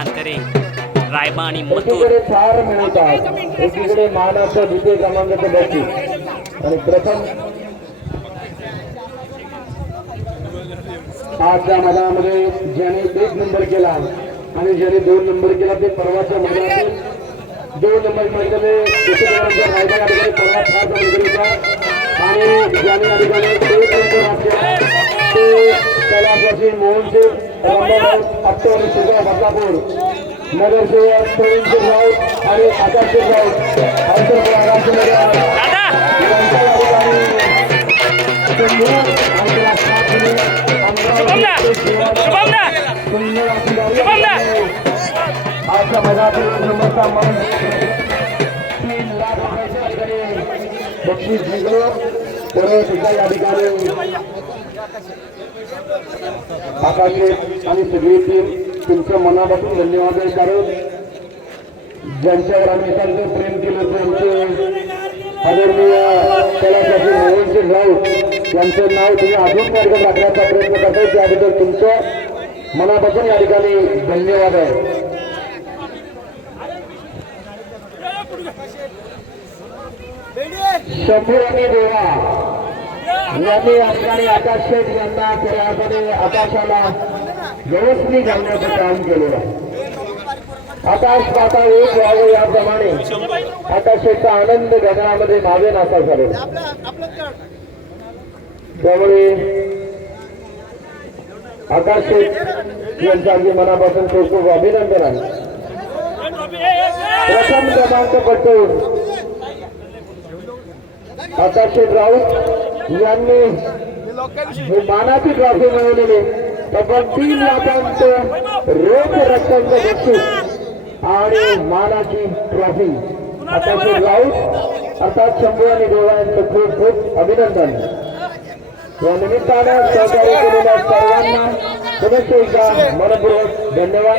मानकरे रायबा आणि मथुर एकीकडे 4 मिळतात, एकीकडे मानाचं द्वितीय क्रमांकाचं बक्षीस आणि प्रथम आजच्या मैदानामध्ये ज्याने 1 नंबर केला आणि ज्याने 2 नंबर केला ते परवाच्या मैदानात 2 नंबर मध्ये रायबा या ठिकाणी परवा 4 नंबर होता आणि ज्याने या ठिकाणी 1 नंबर केला ते कैलासवासी मोहनचे अत्तर सुगा बदलापूर नगरसेवक प्रवीणजी राऊत आणि आकाशजी राऊत आजच्या मैदानातील नंबरचा मान 3 लाख रुपयाच्या बक्षीस जिंकलो तर सुद्धा या ठिकाणी आकाशे आणि सगळी टीम तुमचं मनापासून धन्यवाद आहे. कारण ज्यांच्यावर आम्ही एकांत प्रेम केलं त्यांचे आदरणीय कैलासवासी मोहनजी राऊत यांचं नाव तुम्ही अजून मार्गात राखण्याचा प्रयत्न करताय त्याबद्दल तुमचं मनापासून या ठिकाणी धन्यवाद आहे. शंभू आणि देवा यांनी आणि आकाश शेठ यांना खेळामध्ये आकाशाला व्यवस्थित घालण्याचं काम केलेलं आहे. आकाश पाता एक व्हावं याप्रमाणे आकाश शेठचा आनंद गगनामध्ये मावेन असा झालेला. त्यामुळे आकाश शेठ यांचं अगदी मनापासून खूप खूप अभिनंदन आहे. प्रथम क्रमांक पटवून आकाश शेठ राऊत यांनी मानाची ट्रॉफी मिळवलेली तब्बल 3 लाखांचं रोख रक्कमचं बक्षीस आणि मानाची ट्रॉफी आकाश शेठ राऊत अर्थात शंभू आणि देवा यांचं खूप खूप अभिनंदन. या निमित्तानं सहकार्य केलेल्या सर्वांना पुनश्च एकदा मनपूर्वक धन्यवाद.